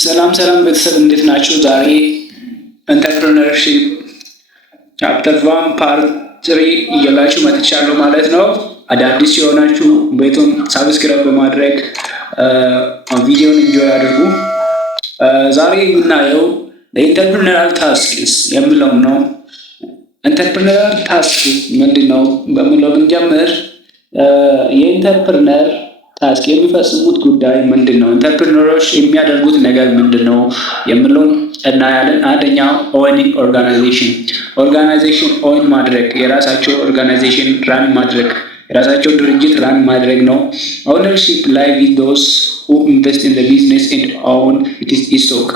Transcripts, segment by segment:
ሰላም ቤተሰብ እንዴት ናችሁ? ዛሬ ኢንተርፕረነርሺፕ ቻፕተር 1 ፓርት 3 እያላችሁ መጥቻለሁ ማለት ነው። አዳዲስ የሆናችሁ ቤቱን ሳብስክራይብ በማድረግ ቪዲዮን ኢንጆይ አድርጉ። ዛሬ የምናየው ኢንተርፕረነራል ታስክስ የሚለው ነው። ኢንተርፕረነራል ታስክ ምንድነው በሚለው ብንጀምር የኢንተርፕረነር ታስክ የሚፈጽሙት ጉዳይ ምንድነው? ኢንተርፕረነሮች የሚያደርጉት ነገር ምንድነው የሚለውን እናያለን። አንደኛው ኦውኒንግ ኦርጋናይዜሽን ኦውን ማድረግ፣ የራሳቸው ኦርጋናይዜሽን ራን ማድረግ፣ የራሳቸው ድርጅት ራን ማድረግ ነው። ኦውነርሺፕ ላይ with those who invest in the business and own its stock።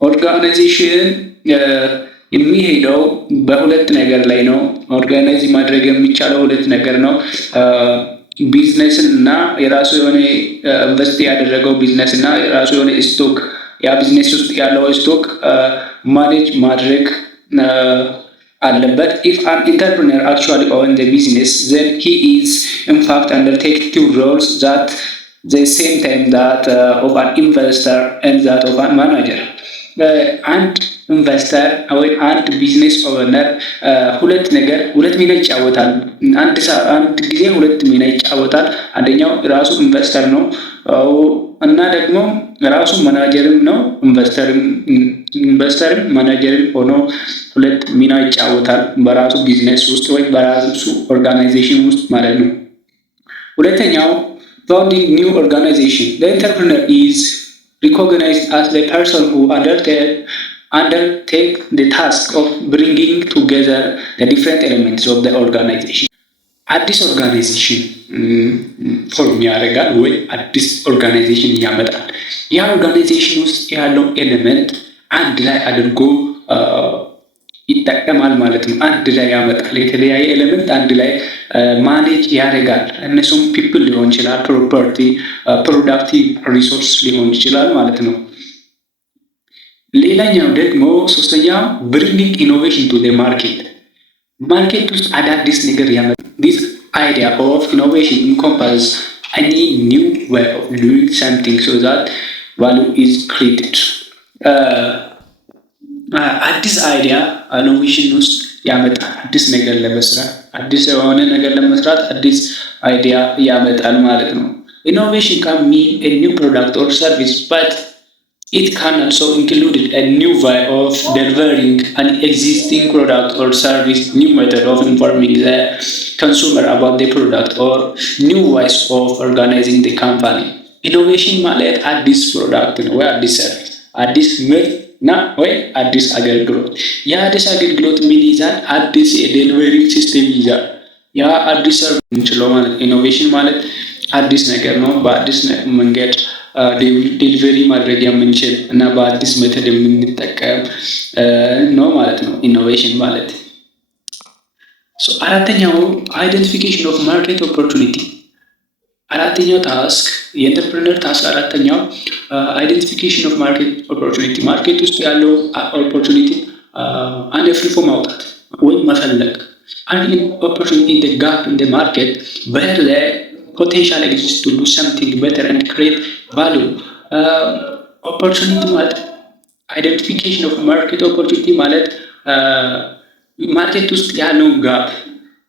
ኦርጋናይዜሽን የሚሄደው በሁለት ነገር ላይ ነው። ኦርጋናይዝ ማድረግ የሚቻለው ሁለት ነገር ነው። ቢዝነስ እና የራሱ የሆነ ኢንቨስት ያደረገው ቢዝነስ እና የራሱ የሆነ ስቶክ፣ ያ ቢዝነስ ውስጥ ያለው ስቶክ ማኔጅ ማድረግ አለበት። if an entrepreneur actually owns the business, then he is in fact undertaking two roles that the same time that of an investor and that of a manager። አንድ ኢንቨስተር ወይ አንድ ቢዝነስ ኦነር ሁለት ሚና ይጫወታል። አንድ ጊዜ ሁለት ሚና ይጫወታል። አንደኛው ራሱ ኢንቨስተር ነው እና ደግሞ ራሱ ማናጀርም ነው። ኢንቨስተርም ማናጀርም ሆኖ ሁለት ሚና ይጫወታል በራሱ ቢዝነስ ውስጥ ወይ በራሱ ኦርጋናይዜሽን ውስጥ ማለት ነው። ሁለተኛው founding new organization. The entrepreneur is recognized as the person who undertake the task of bringing together the different elements of the organization. አዲስ ኦርጋናይዜሽን ፎርም ያደርጋል ወይ አዲስ ኦርጋናይዜሽን ያመጣል። ያ ኦርጋናይዜሽን ውስጥ ያለው ኤሌመንት አንድ ላይ አድርጎ ይጠቀማል ማለት ነው። አንድ ላይ ያመጣል። የተለያየ ኤሌመንት አንድ ላይ ማኔጅ ያደርጋል። እነሱም ፒፕል ሊሆን ይችላል፣ ፕሮፐርቲ፣ ፕሮዳክቲቭ ሪሶርስ ሊሆን ይችላል ማለት ነው። ሌላኛው ደግሞ ሶስተኛው ብሪንጊንግ ኢኖቬሽን ቱ ዘ ማርኬት። ማርኬት ውስጥ አዳዲስ ነገር ያመጣል። this idea of innovation encompasses any new way of doing something so that value is created። አዲስ አይዲያ ኢኖቬሽን ውስጥ ያመጣል። አዲስ ነገር ለመስራት አዲስ የሆነ ነገር ለመስራት አዲስ አይዲያ ያመጣል ማለት ነው። ኢኖቬሽን can mean a new product or service, but it can also include a new way of delivering an existing product or service, new method of informing the consumer about the product, or new ways of organizing the company። ኢኖቬሽን ማለት አዲስ ፕሮዳክት ነው ወይ አዲስ ሰርቪስ፣ አዲስ ምርት እና ወይ አዲስ አገልግሎት። ያ አዲስ አገልግሎት ምን ይዛል? አዲስ የዴሊቨሪ ሲስተም ይዛል። ያ አዲስ ሰርቪስ እንችለው ማለት ኢኖቬሽን ማለት አዲስ ነገር ነው። በአዲስ መንገድ ዴሊቨሪ ማድረግ የምንችል እና በአዲስ ሜተድ የምንጠቀም ነው ማለት ነው ኢኖቬሽን ማለት። አራተኛው አይደንቲፊኬሽን ኦፍ ማርኬት ኦፖርቹኒቲ። አራተኛው ታስክ የኢንተርፕረነር ታስክ አራተኛው አይደንቲፊኬሽን ኦፍ ማርኬት ኦፖርቹኒቲ። ማርኬት ውስጥ ያለው ኦፖርቹኒቲ አለፍልፎ ማውጣት ወይም መፈለግ። አንድ ኦፖርቹኒቲ ኢን ዘ ጋፕ ኢን ዘ ማርኬት where the potential exists to do something better and create value። ኦፖርቹኒቲ ማለት አይደንቲፊኬሽን ኦፍ ማርኬት ኦፖርቹኒቲ ማለት ማርኬት ውስጥ ያለውን ጋፕ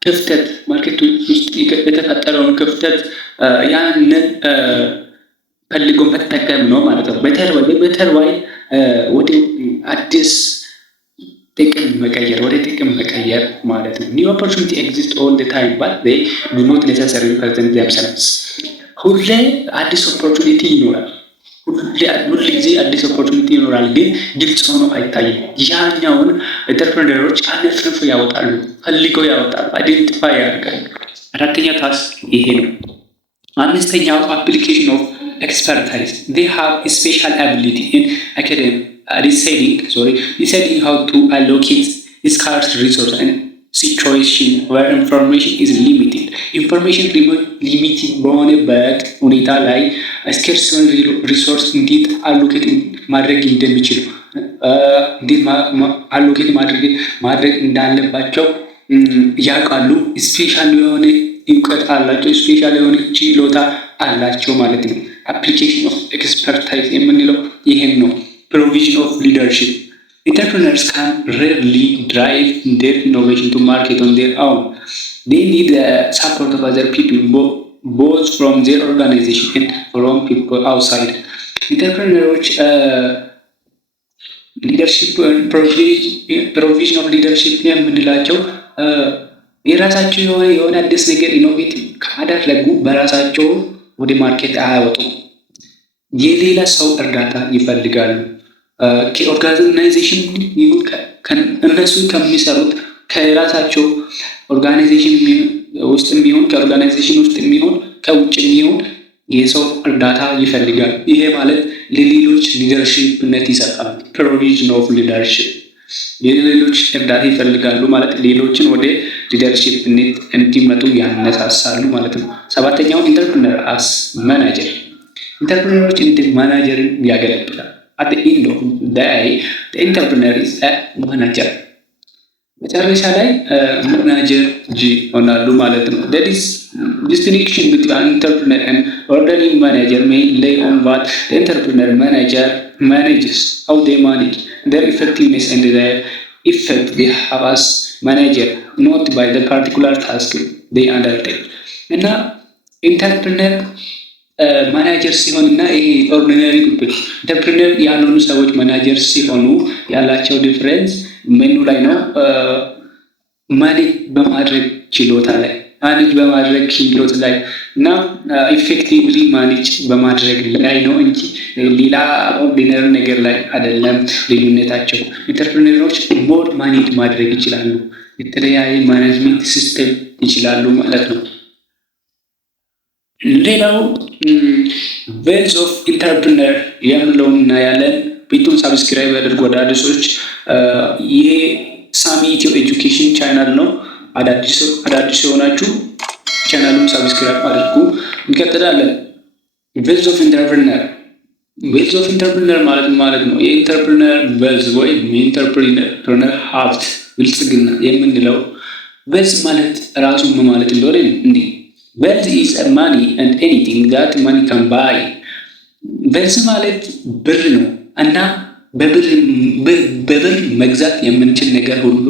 ክፍተት፣ ማርኬት ውስጥ የተፈጠረውን ክፍተት ያንን ፈልጎ መጠቀም ነው ማለት ነው። በተር ወይ ወደ አዲስ ጥቅም መቀየር ማለት ነው። ኒው ኦፖርቹኒቲ ኤግዚስት ኦል ዘ ታይም ባት they do not necessarily present themselves። ሁሌ አዲስ ኦፖርቹኒቲ ይኖራል። ሁሉ ጊዜ አዲስ ኦፖርቹኒቲ ይኖራል፣ ግን ግልጽ ሆኖ አይታይም። ያኛውን ኢንተርፕረነሮች አለፍልፎ ያወጣሉ፣ ፈልገው ያወጣሉ፣ አይዴንቲፋይ ያደርጋሉ። አራተኛ ታስክ ይሄ ነው። አምስተኛው አፕሊኬሽን ኦፍ expertise. They have a special ability in deciding how to allocate scarce resources in situation where information is limited. Information limited በሆነበት ሁኔታ ላይ scarce resource እንዴት allocate ማድረግ እንደሚችሉ allocate ማድረግ እንዳለባቸው ያውቃሉ። ስፔሻል የሆነ እውቀት አላቸው፣ ስፔሻል የሆነ ችሎታ አላቸው ማለት ነው። አፕሊኬሽን ኦፍ ኤክስፐርታይዝ የምንለው ይሄን ነው። ፕሮቪዥን ኦፍ ሊደርሺፕ entrepreneurs can rarely drive their innovation to market on their own. They need the support of other people, both from their organization and from people outside. Entrepreneurs leadership provision of leadership የምንላቸው የራሳቸው የሆነ አዲስ ነገር ኢኖቬት ካደረጉ በራሳቸው ወደ ማርኬት አያወጡም። የሌላ ሰው እርዳታ ይፈልጋሉ። ከኦርጋናይዜሽን እነሱ ከሚሰሩት ከራሳቸው ኦርጋናይዜሽን ውስጥ የሚሆን ከኦርጋናይዜሽን ውስጥ የሚሆን ከውጭ የሚሆን የሰው እርዳታ ይፈልጋል። ይሄ ማለት ለሌሎች ሊደርሺፕነት ይሰጣል። ፕሮቪዥን ኦፍ ሊደርሺፕ የሌሎች እርዳታ ይፈልጋሉ ማለት ሌሎችን ወደ ሊደርሺፕነት እንዲመጡ ያነሳሳሉ ማለት ነው። ሰባተኛው ኢንተርፕረነር አስ ማናጀር ኢንተርፕረነሮች እንደ ማናጀር ያገለግላል። at the end of the day the entrepreneur is a manager መጨረሻ ላይ ማናጀር ሆናሉ ማለት ነው። that is distinction between entrepreneur and ordinary manager may lay on what the entrepreneur manages, how they manage their effectiveness and their effect they have as manager, not by the particular task they undertake እና ኢንተርፕረነር ማናጀር ሲሆን እና ይሄ ኦርዲናሪ ፒፕል ኢንተርፕረነር ያልሆኑ ሰዎች ማናጀር ሲሆኑ ያላቸው ዲፍረንስ ምኑ ላይ ነው? ማኔጅ በማድረግ ችሎታ ላይ ማኔጅ በማድረግ ችሎታ ላይ እና ኢፌክቲቭሊ ማኔጅ በማድረግ ላይ ነው እንጂ ሌላ ኦርዲናሪ ነገር ላይ አይደለም ልዩነታቸው። ኢንተርፕረነሮች ሞር ማኔጅ ማድረግ ይችላሉ፣ የተለያየ ማኔጅመንት ሲስተም ይችላሉ ማለት ነው። ሌላው ዌልዝ ኦፍ ኢንተርፕረነር የምንለውን እናያለን። ቤቱን ሳብስክራይብ ያደርጉ አዳዲሶች። ይሄ ሳሚ ኢትዮ ኤጁኬሽን ቻናል ነው። አዳዲስ የሆናችሁ ቻናሉን ሳብስክራይብ አድርጉ። እንቀጥላለን። ዌልዝ ኦፍ ኢንተርፕረነር ማለት ነው የኢንተርፕረነር ዌልዝ ወይም የኢንተርፕረነር ሀብት ብልጽግና የምንለው ዌልዝ ማለት ራሱ ምን ማለት እንደሆነ እንዲህ wealth is money and anything that money can buy. wealth ማለት ብር ነው እና በብር መግዛት የምንችል ነገር ሁሉ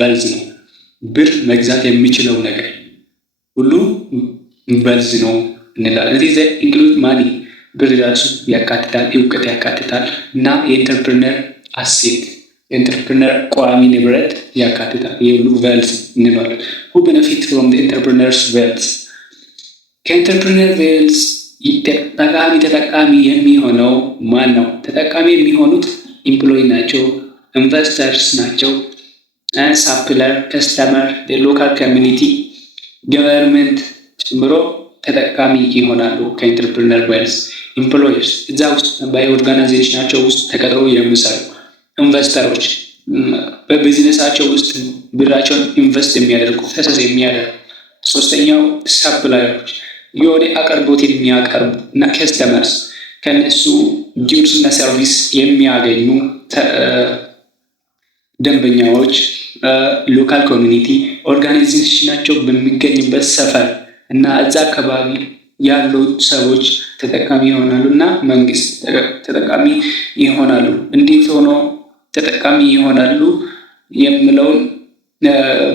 wealth ነው። ብር መግዛት የሚችለው ነገር ሁሉ wealth ነው እንላለን። እዚህ include money ብር ራሱ ያካትታል፣ እውቀት ያካትታል እና የኢንተርፕረነር አሴት የኢንተርፕረነር ቋሚ ንብረት ያካትታል። ይህ ሁሉ wealth እንላለን። who benefit from the entrepreneur's wealth ከኢንተርፕረነር ዌልዝ ተጠቃሚ የሚሆነው ማን ነው? ተጠቃሚ የሚሆኑት ኢምፕሎይ ናቸው፣ ኢንቨስተርስ ናቸው፣ ሳፕለር፣ ከስተመር፣ ሎካል ኮሚኒቲ፣ ገቨርንመንት ጨምሮ ተጠቃሚ ይሆናሉ ከኢንተርፕረነር ዌልዝ። ኢምፕሎየርስ እዛ ውስጥ በኦርጋናይዜሽናቸው ውስጥ ተቀጥረው የሚሰሩ፣ ኢንቨስተሮች በቢዝነሳቸው ውስጥ ብራቸውን ኢንቨስት የሚያደርጉ ፈሰስ የሚያደርጉ። ሶስተኛው ሳፕላየሮች የወደ አቅርቦት የሚያቀርቡ እና ከስተመርስ ከነሱ ጊፍትስ እና ሰርቪስ የሚያገኙ ደንበኛዎች። ሎካል ኮሚኒቲ ኦርጋናይዜሽናቸው በሚገኝበት ሰፈር እና እዛ አካባቢ ያሉ ሰዎች ተጠቃሚ ይሆናሉ እና መንግስት ተጠቃሚ ይሆናሉ። እንዴት ሆኖ ተጠቃሚ ይሆናሉ የሚለውን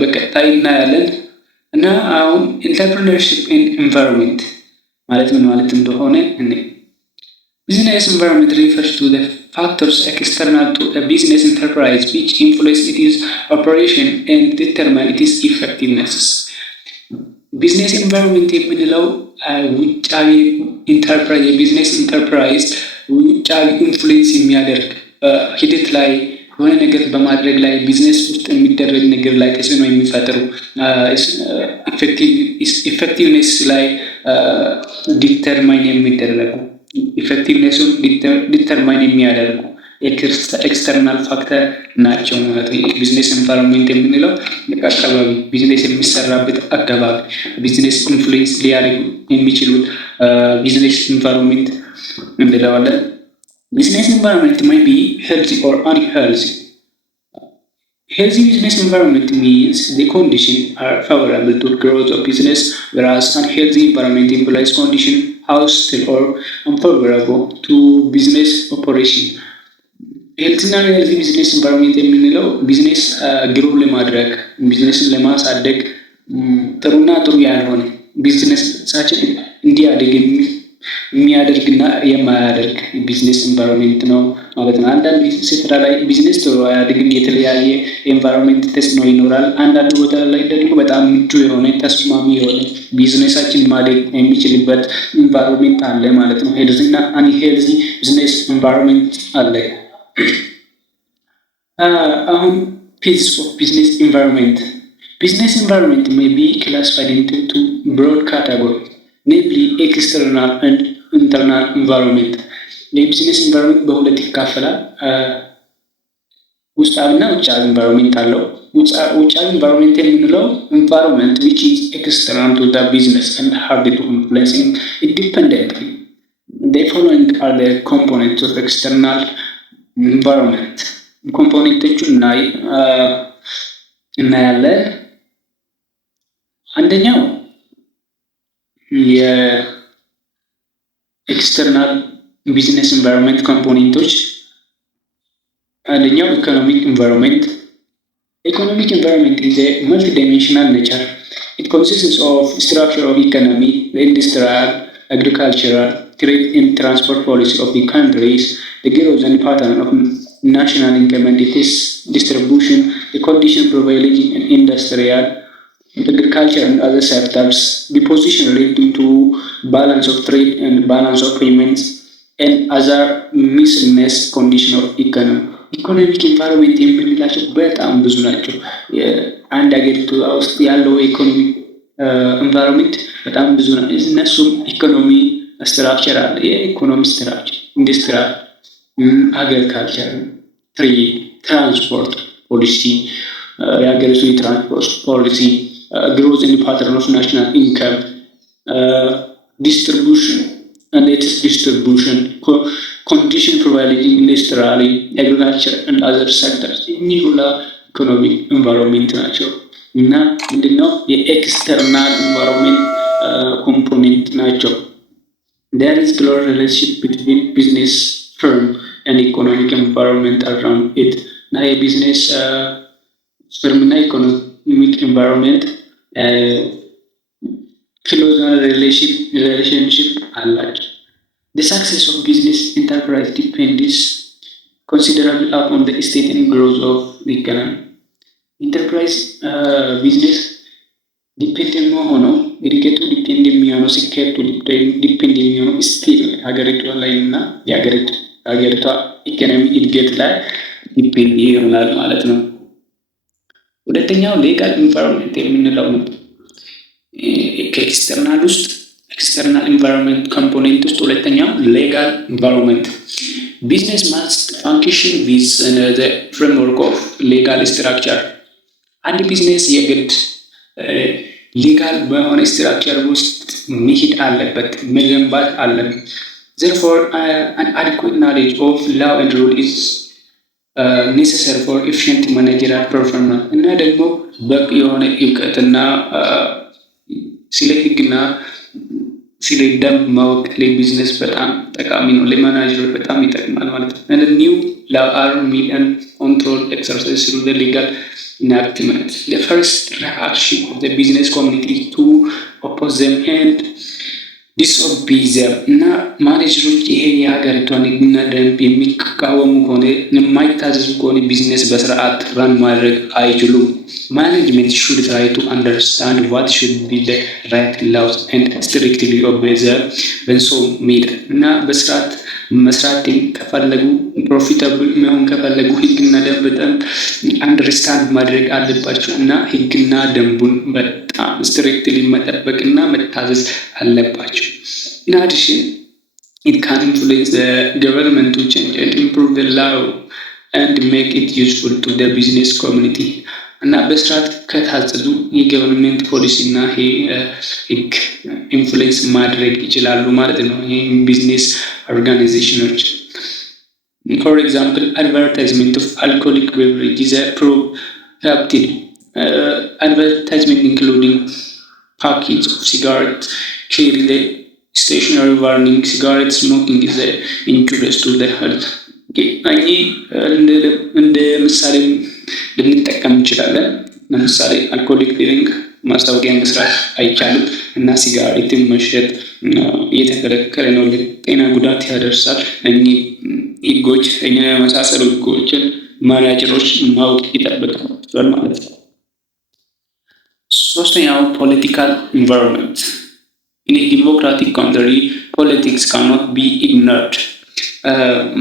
በቀጣይ እናያለን። እና አሁን ኢንተርፕረነርሺፕ ኤንድ ኢንቫይሮንመንት ማለት ምን ማለት እንደሆነ እኔ ቢዝነስ ኢንቫይሮንመንት ሪፈርስ ቱ ዘ ፋክተርስ ኤክስተርናል ቱ አ ቢዝነስ ኢንተርፕራይዝ ዊች ኢንፍሉዌንስ ኢትስ ኦፐሬሽን ኤንድ ዲተርማይን ኢትስ ኢፌክቲቭነስ። ቢዝነስ ኢንቫይሮንመንት የምንለው ውጫዊ ኢንተርፕራይዝ የቢዝነስ ኢንተርፕራይዝ ውጫዊ ኢንፍሉዌንስ የሚያደርግ ሂደት ላይ የሆነ ነገር በማድረግ ላይ ቢዝነስ ውስጥ የሚደረግ ነገር ላይ ተጽዕኖ የሚፈጥሩ ኢፌክቲቭነስ ላይ ዲተርማይን የሚደረጉ ኢፌክቲቭነሱን ዲተርማይን የሚያደርጉ ኤክስተርናል ፋክተር ናቸው ማለት ነው። ቢዝነስ ኢንቫይሮንመንት የምንለው አካባቢ ቢዝነስ የሚሰራበት አካባቢ ቢዝነስ ኢንፍሉዌንስ ሊያደርጉ የሚችሉት ቢዝነስ ኢንቫይሮንመንት እንለዋለን። Business environment might be healthy or unhealthy. Healthy business environment means the conditions are favorable to growth of business, whereas unhealthy environment implies condition hostile or unfavorable to business operation. ሄልትና ሄልዚ ቢዝነስ ኢንቫይሮንመንት የምንለው ቢዝነስ ግሮ ለማድረግ ቢዝነስን ለማሳደግ ጥሩና ጥሩ ያልሆነ ቢዝነሳችን እንዲያድግ የሚያደርግና የማያደርግ ቢዝነስ ኢንቫይሮንመንት ነው ማለት ነው። አንዳንድ ስፍራ ላይ ቢዝነስ ጥሩ አያድግም፣ የተለያየ ኤንቫይሮንመንት ተጽዕኖ ይኖራል። አንዳንድ ቦታ ላይ ደግሞ በጣም ምቹ የሆነ ተስማሚ የሆነ ቢዝነሳችን ማደግ የሚችልበት ኢንቫይሮንመንት አለ ማለት ነው። ሄልዚና አንሄልዚ ቢዝነስ ኢንቫይሮንመንት አለ። አሁን phases of business environment. Business environment may be classified into two broad categories, namely external and internal environment. የቢዝነስ ኢንቫይሮንመንት በሁለት ይካፈላል። ውስጣዊና ውጫዊ ኢንቫይሮንመንት አለው። ውጫዊ ኢንቫይሮንመንት የምንለው environment which is external to the business and hard to influence independently. The following are the components of external environment. ኮምፖኔንቶቹን እናያለን። አንደኛው የኤክስተርናል ቢዝነስ ኢንቫይሮንመንት ኮምፖኔንቶች፣ አንደኛው ኢኮኖሚክ ኢንቫይሮንመንት። ኢኮኖሚክ ኢንቫይሮንመንት is a multidimensional nature. It consists of structure of economy, the industrial, agricultural, trade and transport policy of the countries, the growth and pattern of national income and its distribution, the condition prevailing in industrial, agriculture and other sectors, the position relating to balance of trade and balance of payments, and other miscellaneous condition of economy. ኢኮኖሚክ ኢንቫይሮንመንት የምንላቸው በጣም ብዙ ናቸው። አንድ ሀገሪቱ ውስጥ ያለው ኢኮኖሚ ኢንቫይሮንመንት በጣም ብዙ ነው። እነሱም ኢኮኖሚ ስትራክቸር አለ። የኢኮኖሚ ስትራክቸር ኢንዱስትሪያል፣ አግሪካልቸር፣ ትሬድ፣ ትራንስፖርት ፖሊሲ፣ የሀገሪቱ የትራንስፖርት ፖሊሲ፣ ግሮዝ ኤንድ ፓተርን ኦፍ ናሽናል ኢንካም፣ ዲስትሪቢዩሽን and its distribution, condition prevailing in industrial, agriculture and other sectors. እኚህ ሁላ ኢኮኖሚክ ኢንቫይሮንመንት ናቸው እና ምንድነው የኤክስተርናል ኢንቫይሮንመንት ኮምፖኔንት ናቸው። There is close relationship between business firm and economic environment around it. እና የቢዝነስ firm እና ኢኮኖሚክ ኢንቫይሮንመንት close relationship አላቸው። The success of business enterprise depends considerably upon the state and growth of the economy. Enterprise business ዲፔንድ የሚሆነው እድገቱ ዲፔንድ የሚሆነው ስኬቱ ዲፔንድ የሚሆነው ስቴት ሀገሪቷ ላይ እና የሀገሪቷ ኢኮኖሚ እድገት ላይ ዲፔንድ ይሆናል ማለት ነው። ሁለተኛው ሌጋል ኢንቫይሮንመንት የምንለው ነው። ከኤክስተርናል ውስጥ ኤክስተርናል ኢንቫይሮንመንት ኮምፖኔንት ውስጥ ሁለተኛው ሌጋል ኢንቫይሮንመንት። ቢዝነስ ማስት ፋንክሽን ዊዝን ዘ ፍሬምወርክ ኦፍ ሌጋል ስትራክቸር። አንድ ቢዝነስ የግድ ሌጋል በሆነ ስትራክቸር ውስጥ መሄድ አለበት፣ መገንባት አለበት። Therefore, an adequate knowledge of law and rule is necessary for efficient managerial performance. እና ደግሞ በቂ የሆነ እውቀትና ስለ ሕግና ስለ ደንብ ማወቅ ለቢዝነስ በጣም ጠቃሚ ነው፣ ለማናጀሮች በጣም ይጠቅማል ማለት ነው። And new law are made and control exercised through the legal enactment. The first reaction of the business community is to oppose them and disobey them. እና ማኔጀሮች ይሄ የሀገሪቷን ሕግና ደንብ የሚቃወሙ ከሆነ የማይታዘዙ ከሆነ ቢዝነስ በስርዓት ራን ማድረግ አይችሉም። Management should try to understand what should be the right laws and strictly obey them when so made. እና በስርዓት መስራት ከፈለጉ ፕሮፊታብል መሆን ከፈለጉ ሕግና ደንብ በጣም አንደርስታንድ ማድረግ አለባቸው እና ሕግና ደንቡን በጣም ስትሪክትሊ መጠበቅና መታዘዝ አለባቸው። In addition, it can influence the government to change and improve the law and make it useful to the business community. እና በስርዓት ከታዘዙ የገቨርንመንት ፖሊሲ እና ሕግ ኢንፍሉዌንስ ማድረግ ይችላሉ ማለት ነው። ይህ ቢዝነስ ኦርጋናይዜሽኖች For example, advertisement of alcoholic beverage is helped in advertisement including packets of cigarettes carry the stationary warning cigarette smoking is injurious to the health. እኚህ እንደ ምሳሌ ልንጠቀም እንችላለን። ለምሳሌ አልኮሊክ ድሪንክ ማስታወቂያ መስራት አይቻልም እና ሲጋሬትን መሸጥ እየተከለከለ ነው፣ ለጤና ጉዳት ያደርሳል። እኚህ ህጎች የመሳሰሉ ህጎችን ማናጀሮች ማወቅ ይጠበቅባቸዋል ማለት ነው። ሶስተኛው ፖለቲካል ኢንቫይሮንመንት። In a democratic country, politics cannot be ignored.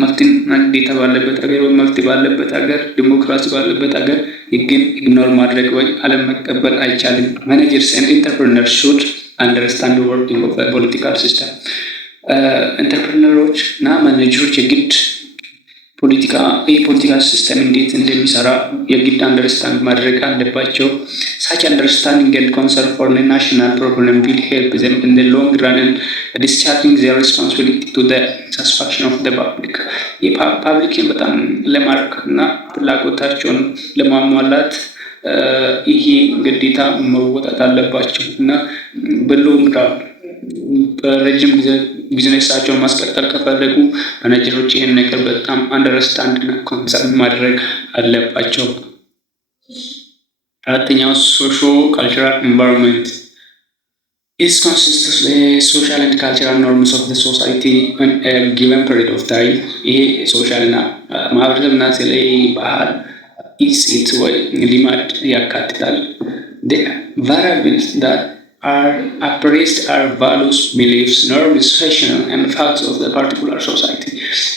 መፍትሄ ግዴታ ባለበት ሀገር ወይ መፍትሄ ባለበት ሀገር ዲሞክራሲ ባለበት ሀገር ህግን ኢግኖር ማድረግ ወይ አለመቀበል አይቻልም። Managers and entrepreneurs should understand the working of a political system. ኢንተርፕረነሮች እና ማኔጀሮች የግድ የፖለቲካ ሲስተም እንዴት እንደሚሰራ የግድ አንደርስታንድ ማድረግ አለባቸው። Such understanding and concern for the national problem will help them in the long run in discharging their responsibility to the satisfaction of the public. የፓብሊክን በጣም ለማርካትና ፍላጎታቸውን ለማሟላት ይሄ ግዴታ መወጣት አለባቸው እና በሎንግ ራን በረጅም ጊዜ ቢዝነሳቸውን ማስቀጠል ከፈለጉ ማኔጀሮች ይህን ነገር በጣም አንደርስታንድ እና ኮንሰርን ማድረግ አለባቸው። አራተኛው ሶሾ ካልቸራል ኢንቫይሮንመንት It consists of the social and cultural norms of the society in a given period of time. ይሄ ሶሻል እና ማህበረሰብና ስለ ባህል እሴት ወይ ልማድ ያካትታል። The variables that are appraised are values, beliefs, norms, fashion and facts of the particular society.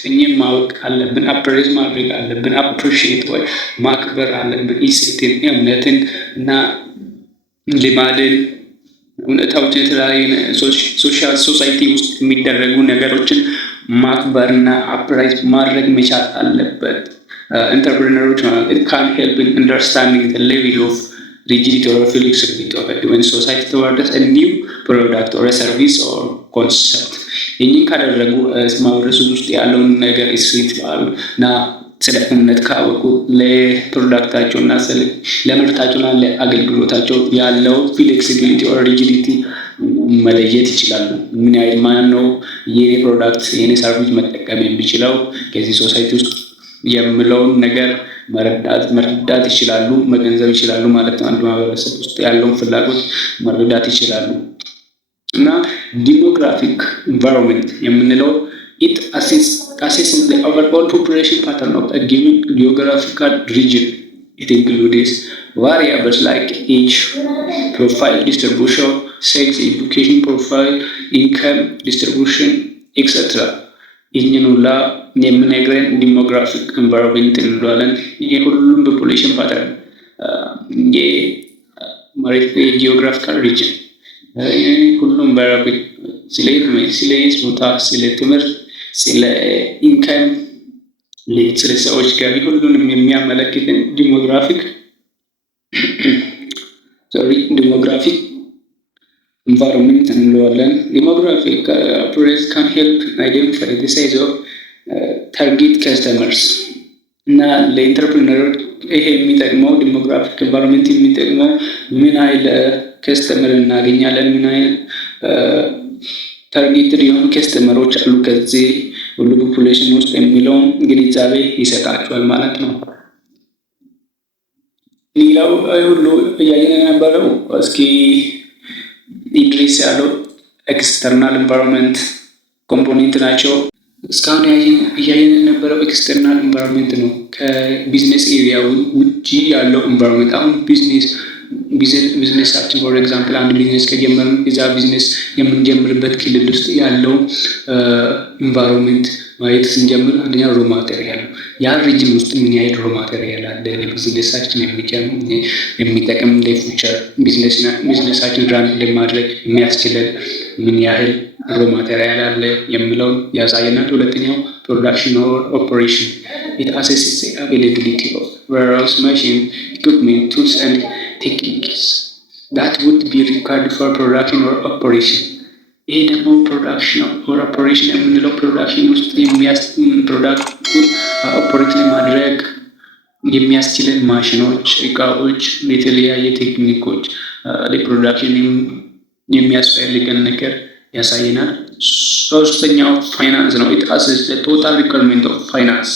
እኚህም ማወቅ አለብን፣ አፕሬዝ ማድረግ አለብን፣ አፕሪሺየት ወይ ማክበር አለብን። እሴትን፣ እምነትን እና ልማድን እውነታዎችን የተለያዩ ሶሻል ሶሳይቲ ውስጥ የሚደረጉ ነገሮችን ማክበርና አፕራይዝ ማድረግ መቻል አለበት። ኢንተርፕረነሮች it can help in understanding the level of rigidity or flexibility of a given society towards a new product or a service or concept. ይህንን ካደረጉ ማህበረሰብ ውስጥ ያለውን ነገር እሴት እና ስለ እምነት ካወቁ ለፕሮዳክታቸው እና ለምርታቸውና ለአገልግሎታቸው ያለው ፍሌክሲቢሊቲ ኦር ሪጂዲቲ መለየት ይችላሉ። ምን ያህል ማን ነው የኔ ፕሮዳክት የኔ ሰርቪስ መጠቀም የሚችለው ከዚህ ሶሳይቲ ውስጥ የሚለውን ነገር መረዳት ይችላሉ፣ መገንዘብ ይችላሉ ማለት ነው። አንድ ማህበረሰብ ውስጥ ያለውን ፍላጎት መረዳት ይችላሉ። እና ዲሞግራፊክ ኢንቫይሮንመንት የምንለው it assesses the overall population pattern of a given geographical region. It includes variables like age, profile distribution, sex, education profile, income distribution, etc. ይህንን ሁላ የምነግረን ዲሞግራፊክ ኢንቫይሮንመንት እንለዋለን። የሁሉም ፖፑሌሽን ፓተርን የመሬት የጂኦግራፊካል ሪጅን ሁሉም ቫሪያብል ስለ ጾታ፣ ስለ ትምህርት፣ ስለ ኢንካም፣ ስለ ሰዎች ገቢ ሁሉንም የሚያመለክትን ዲሞግራፊክ ኢንቫይሮንመንት እንለዋለን። ዲሞግራፊክ appraisal can help identify the size of target customers እና ለኢንተርፕረነሮች ይሄ የሚጠቅመው ዲሞግራፊክ ኢንቫይሮንመንት የሚጠቅመው ምን አይነት ከስተመር እናገኛለን፣ ምን አይነት ታርጌትድ የሆኑ ከስተመሮች አሉ ከዚህ ሁሉ ፖፑሌሽን ውስጥ የሚለውን ግንዛቤ ይሰጣቸዋል ማለት ነው። ሌላው ሁሉ እያየን የነበረው እስኪ ኢድሪስ ያለው ኤክስተርናል ኢንቫይሮንመንት ኮምፖኔንት ናቸው። እስካሁን እያየን የነበረው ኤክስተርናል ኢንቫይሮንመንት ነው፣ ከቢዝነስ ኤሪያ ውጪ ያለው ኢንቫይሮንመንት። አሁን ቢዝነሳችን ፎር ኤግዛምፕል አንድ ቢዝነስ ከጀመርን እዛ ቢዝነስ የምንጀምርበት ክልል ውስጥ ያለው ኢንቫይሮንመንት ማየት ስንጀምር አንደኛ ሮ ማቴሪያል ነው። ያ ሪጅን ውስጥ ምን ያህል ሮ ማቴሪያል አለ ለቢዝነሳችን የሚጠቅም ለፊውቸር ቢዝነሳችን ራን ለማድረግ የሚያስችለን ምን ያህል ሮ ማቴሪያል አለ የሚለውን ያሳየናል። ሁለተኛው ፕሮዳክሽን ኦር ኦፐሬሽን it assesses the availability of warehouse machine equipment tools and techniques that would be required for production or operation. ይሄ ደግሞ ፕሮዳክሽን ኦር ኦፐሬሽን የምንለው ፕሮዳክሽን ውስጥ ፕሮዳክቱን ኦፐሬት ለማድረግ የሚያስችለን ማሽኖች፣ እቃዎች፣ የተለያየ ቴክኒኮች ለፕሮዳክሽን የሚያስፈልገን ነገር ያሳየናል። ሶስተኛው ፋይናንስ ነው። it assesses the total requirement of finance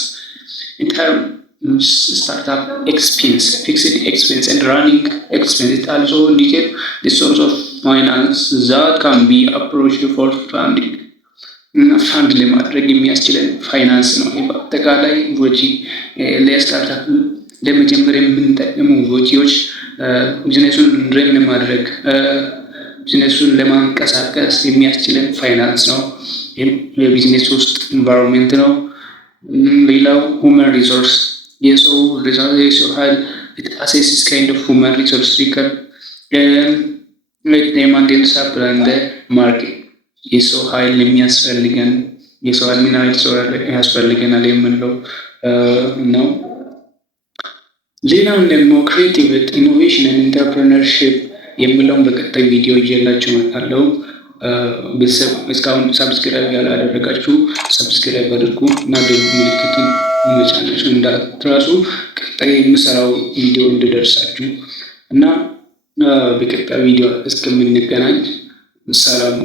in terms startup expense, fixed expense and running expense. It also indicates the source of finance that can be approached for funding. ፋንድ ለማድረግ የሚያስችለን ፋይናንስ ነው። በአጠቃላይ ወጪ ለስታርታፕ ለመጀመር የምንጠቀመው ወጪዎች ቢዝነሱን ረን ለማድረግ ቢዝነሱን ለማንቀሳቀስ የሚያስችለን ፋይናንስ ነው። ይህም የቢዝነስ ውስጥ ኢንቫይሮንመንት ነው። ሌላው ሁመን ሪሶርስ የሰው ኃይል አሴሲስ ካይንድ ኦፍ ሁመን ሪሶርስ ሪከር ዲማንድ ኤንድ ሰፕላይ ኢን ዘ ማርኬት የሰው ኃይል የሚያስፈልገን የሰው ኃይል ምን አይነት ሰው ያስፈልገናል የምንለው ነው። ሌላውን ደግሞ ክሬቲቪቲ ኢኖቬሽን ኤንድ ኢንተርፕረነርሺፕ የሚለውን በቀጣይ ቪዲዮ ይዤላችሁ እመጣለሁ። ቤተሰብ እስካሁን ሰብስክራይብ ያላደረጋችሁ ሰብስክራይብ አድርጉ እና ደወል ምልክቱን መጫናችሁ እንዳትረሱ ቀጣይ የምሰራው ቪዲዮ እንዲደርሳችሁ እና በቀጣይ ቪዲዮ እስከምንገናኝ ሰላም